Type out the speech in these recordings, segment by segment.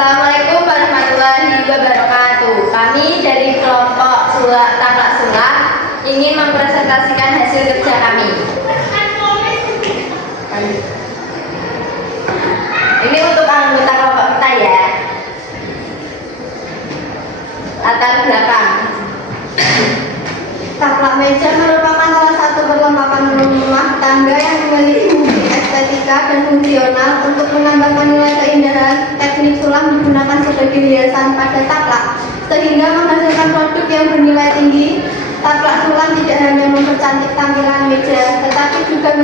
Assalamualaikum warahmatullahi wabarakatuh. Kami dari kelompok Taplak Sulak ingin mempresentasikan hasil kerja kami. Ini untuk anggota kelompok kita ya. Latar belakang. Taplak meja merupakan salah satu perlengkapan rumah tangga yang memiliki fungsi estetika dan fungsional. Untuk menambahkan nilai keindahan, teknik sulam digunakan sebagai hiasan pada taplak, sehingga menghasilkan produk yang bernilai tinggi. Taplak sulam tidak hanya mempercantik tampilan meja, tetapi juga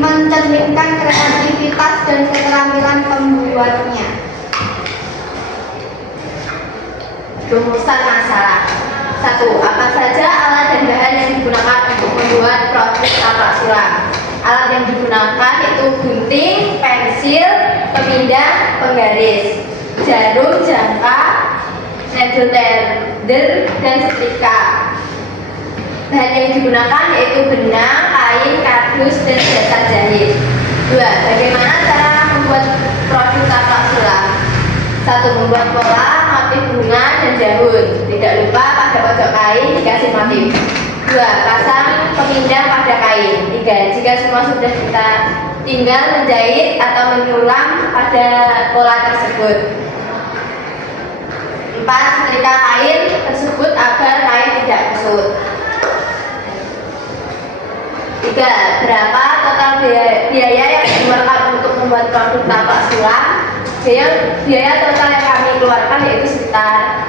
mencerminkan kreativitas dan keterampilan pembuatnya. Rumusan masalah. 1. Apa saja alat dan bahan yang digunakan untuk membuat produk taplak sulam? Alat yang digunakan itu gunting, pensil, pemindah, penggaris, jarum, jangka, needle tender, dan setrika. Bahan yang digunakan yaitu benang, kain, kardus, dan jasa jahit. 2. Bagaimana cara membuat produk taplak sulam? 1. Membuat pola, motif bunga dan daun. Tidak lupa pada pojok kain dikasih motif. 2. Pasang pemindah pada kain. 3. Jika semua sudah, kita tinggal menjahit atau menyulam pada pola tersebut. 4. Setrika kain tersebut agar kain tidak kusut. 3. Berapa total biaya yang dikeluarkan untuk membuat produk taplak sulam? Biaya total yang kami keluarkan yaitu sekitar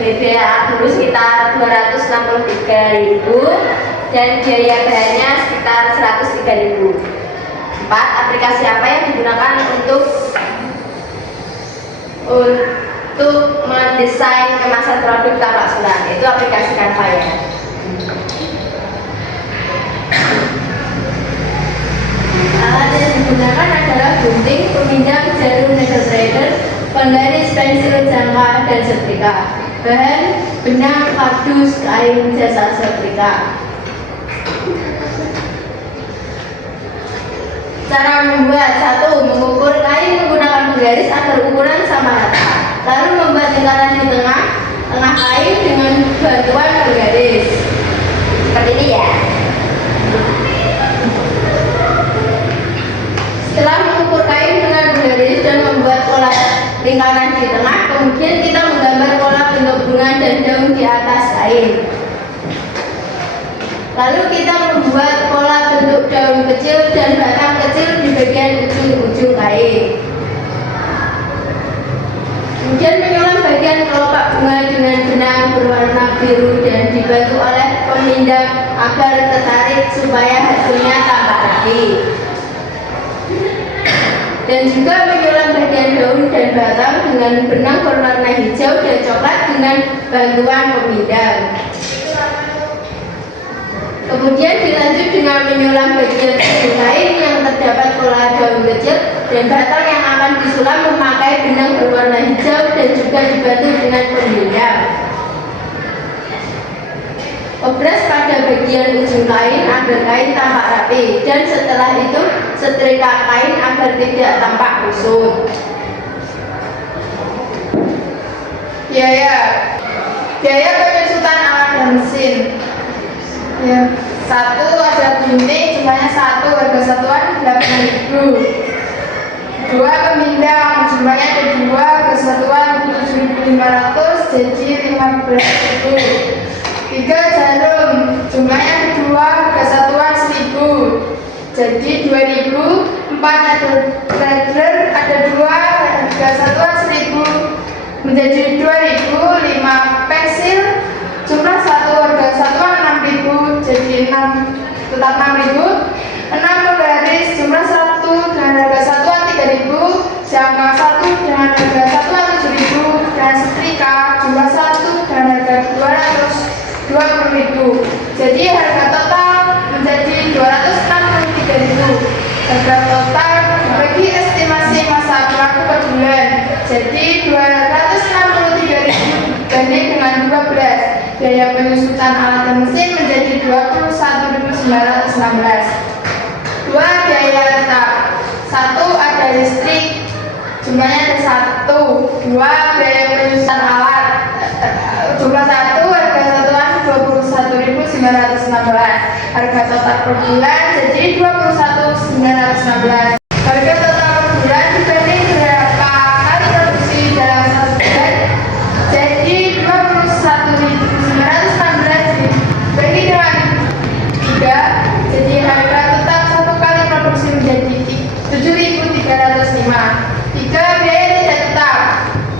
dulu sekitar 263.000 dan biaya bahannya sekitar 103.000. 4. Aplikasi apa yang digunakan untuk mendesain kemasan produk taplak sulam? Itu aplikasi Canva ya. Alat yang digunakan adalah gunting, pemindah, jarum, needle threader, penggaris, pensil, jangka, dan setrika. Bahan: benang, kardus, kain, jasa setrika. Cara membuat: 1. Mengukur kain menggunakan penggaris agar ukuran sama rata. Lalu membuat lingkaran di tengah kain dengan bantuan penggaris. Seperti ini ya. Setelah mengukur kain dengan penggaris dan membuat pola lingkaran di tengah, kemudian kita menggambar pola bentuk bunga dan daun di atas kain. Lalu kita membuat pola bentuk daun kecil dan batang kecil di bagian ujung-ujung kain. Kemudian menyulam bagian kelopak bunga dengan benang berwarna biru dan dibantu oleh pemindah agar tertarik supaya hasilnya tampak rapi. Dan juga menyulam bagian daun dan batang dengan benang berwarna hijau dan coklat dengan bantuan pemindah. Kemudian dilanjut dengan menyulam bagian ujung kain yang terdapat pola daun kecil dan batang yang akan disulam memakai benang berwarna hijau dan juga dibantu dengan pemindah. Obras pada bagian ujung kain agar kain tampak rapi, dan setelah itu setrika kain agar tidak tampak kusut. Biaya penyusutan alat dan mesin. Ya. 1. Ada gunting, jumlahnya 1, harga satuan 8.000. 2. Pemindah, jumlahnya ada 2, harga satuan 7.500, jadi 15.000. 3. Jarum, jumlahnya 2, harga satuan 1.000, jadi 2.000. 4. Ada threader, ada 2, harga satuan 1.000, menjadi 2.000. 5. Pensil, jumlah 1, harga satuan 6.000, jadi 6, tetap 6.000. 6. Penggaris, jumlah 1 dengan harga satuan 3.000, jangka 1 dengan harga satuan 7.000, dan setrika jumlah 1 dengan harga 220.000, jadi harga total menjadi 263.000. Harga total bagi estimasi masa berlaku per bulan, jadi 263.000 banding dengan 12. Biaya penyusutan alat dan mesin menjadi 21.916. 2. Biaya tetap. 1. Ada listrik, jumlahnya ada 1. 2. Biaya penyusunan alat. Jumlah 1, harga satuan 21.916. Harga total per bulan jadi 21.916. Harga total per bulan dibanding berapa kali produksi dalam satu bulan jadi 21.916 dibagi dengan 3, jadi harga total satu kali produksi menjadi 7.305. 3. Biaya tidak tetap.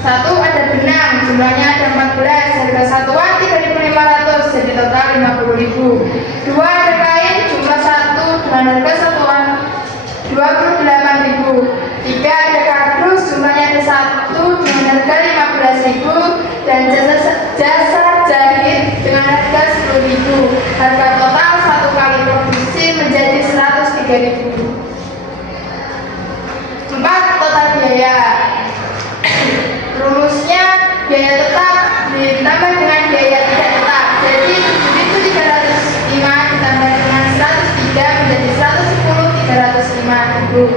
1. Ada benang, jumlahnya ada 14, harga satuan 3.500, jadi total 50.000. 2. Ada kain, jumlah 1 dengan harga satuan 28.000. 3. Ada kardus, jumlahnya ada 1 dengan harga 15.000 dan jasa jahit dengan harga 10.000. Harga total satu kali produksi menjadi 103.000. 4. Total biaya. Rumusnya biaya tetap ditambah dengan biaya tidak tetap. Jadi 7.305 ditambah dengan 103 menjadi 110.305.000.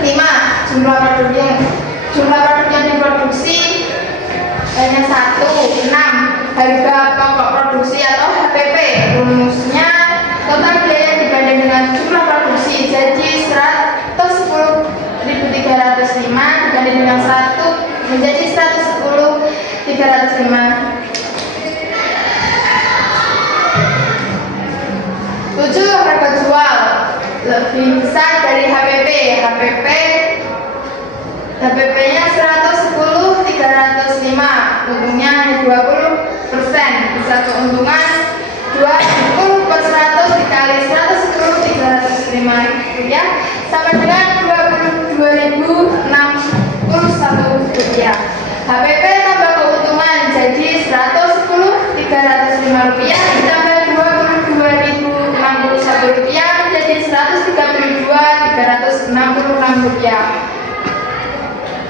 5. Jumlah produk yang diproduksi hanya 1. 6. Harga pokok produksi atau HPP. Rumusnya total biaya dibanding dengan jumlah produksi jadi 110.305 dibanding dengan 1 menjadi 110.305. 7. Harga jual lebih besar dari HPP. HPP-nya 110.305, untungnya 20%, bisa keuntungan 20 per 100 dikali 110.305 rupiah sama dengan 22.061 rupiah. HPP tambah keuntungan jadi 110.305 rupiah ditambah 22.061 rupiah menjadi 132.366 rupiah.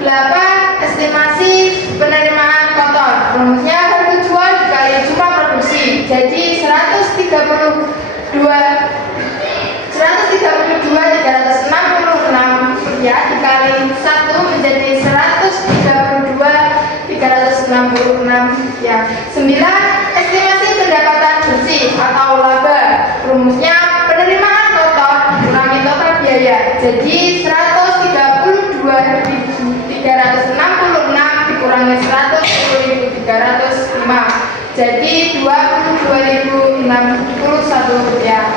8. Estimasi penerimaan kotor. Rumusnya harga jual dikali jumlah produksi jadi 132.366 rupiah dikali 1 menjadi 132.366 rupiah. 9. Estimasi pendapatan bersih atau laba. Rumusnya penerimaan kotor kurangi total biaya jadi 132.366 dikurangi 110.305 jadi 22.061 rupiah.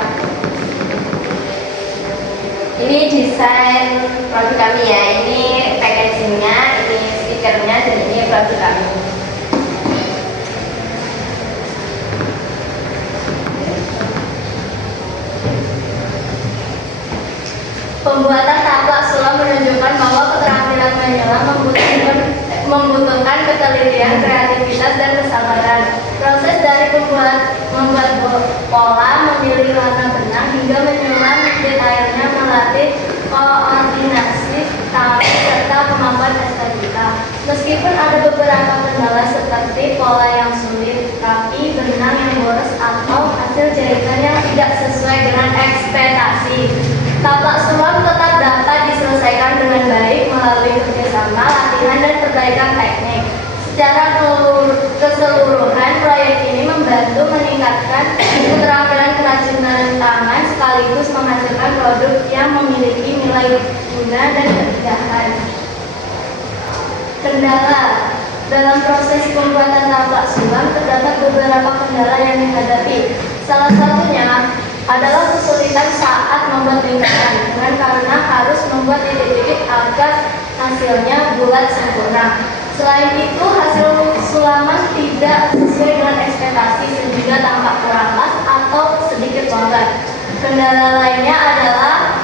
Ini desain produk kami ya. Ini packagingnya, ini stikernya, dan ini produk kami. Pembuatan taplak sulam menunjukkan bahwa keterampilan menyelam membutuhkan ketelitian, kreativitas, dan kesabaran. Proses dari membuat pola, memilih warna benang, hingga menyelam detailnya melatih koordinasi tangan serta kemampuan estetika. Meskipun ada beberapa kendala seperti pola yang sulit, kaki, benang yang boros, atau hasil jahitan yang tidak sesuai dengan ekspektasi, taplak sulam tetap dapat diselesaikan dengan baik melalui kerjasama, latihan, dan perbaikan teknik. Secara keseluruhan, proyek ini membantu meningkatkan keterampilan kerajinan tangan sekaligus menghasilkan produk yang memiliki nilai guna dan keindahan. Kendala dalam proses pembuatan taplak sulam terdapat beberapa kendala yang dihadapi. Salah satunya adalah kesulitan saat membuat lingkaran karena harus membuat titik-titik agar hasilnya bulat sempurna. Selain itu, hasil sulaman tidak sesuai dengan ekspektasi sehingga tampak kurang pas atau sedikit longgar. Kendala lainnya adalah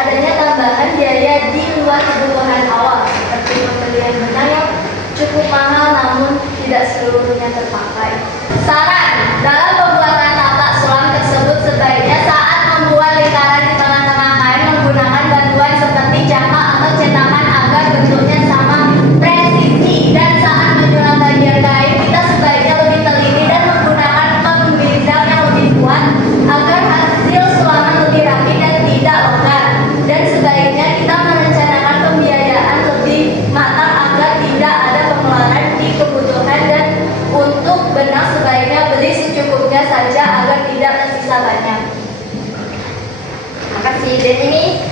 adanya tambahan biaya di luar kebutuhan awal seperti pembelian benang yang cukup mahal namun tidak seluruhnya terpakai. Saran dalam pembuatan taplak sulam tersebut sebaiknya saat membuat lingkaran di tengah-tengah kain menggunakan bantuan seperti jama atau cetakan agar bentuknya sama presisi, dan saat menyulam bagian kain kita sebaiknya lebih teliti dan menggunakan pembidang yang lebih kuat agar hasil sulaman lebih rapi dan tidak longgar. Dan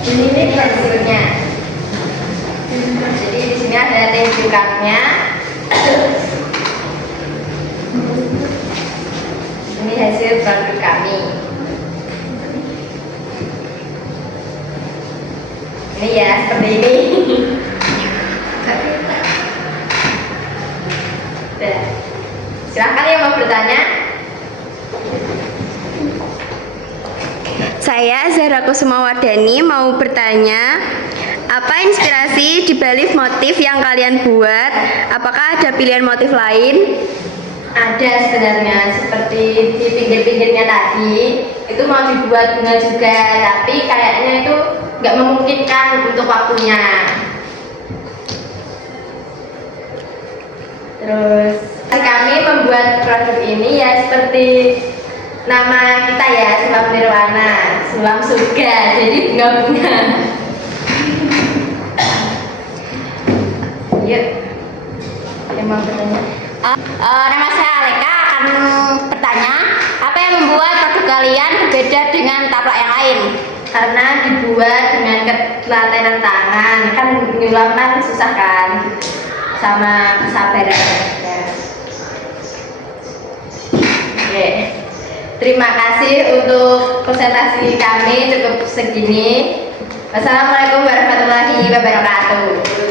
Ini hasilnya. Jadi di sini ada thank you card-nya. Ini hasil produk kami. Ini ya seperti ini. Udah. Silahkan yang mau bertanya. Saya Zahra Kusumawardani mau bertanya, apa inspirasi di balik motif yang kalian buat? Apakah ada pilihan motif lain? Ada sebenarnya, seperti di pinggir-pinggirnya tadi itu mau dibuat bunga juga, tapi kayaknya itu nggak memungkinkan untuk waktunya. Terus kami membuat produk ini ya seperti nama kita ya, Sulam Nirwana, Sulam Surga, jadi bunga-bunga. Yuk, yang mau bertanya. Nama saya Aleka akan bertanya, apa yang membuat produk kalian berbeda dengan taplak yang lain? Karena dibuat dengan ketelatenan tangan, kan nyulam kan susah kan, sama kesabaran aja. Oke, terima kasih untuk presentasi kami cukup segini. Wassalamualaikum warahmatullahi wabarakatuh.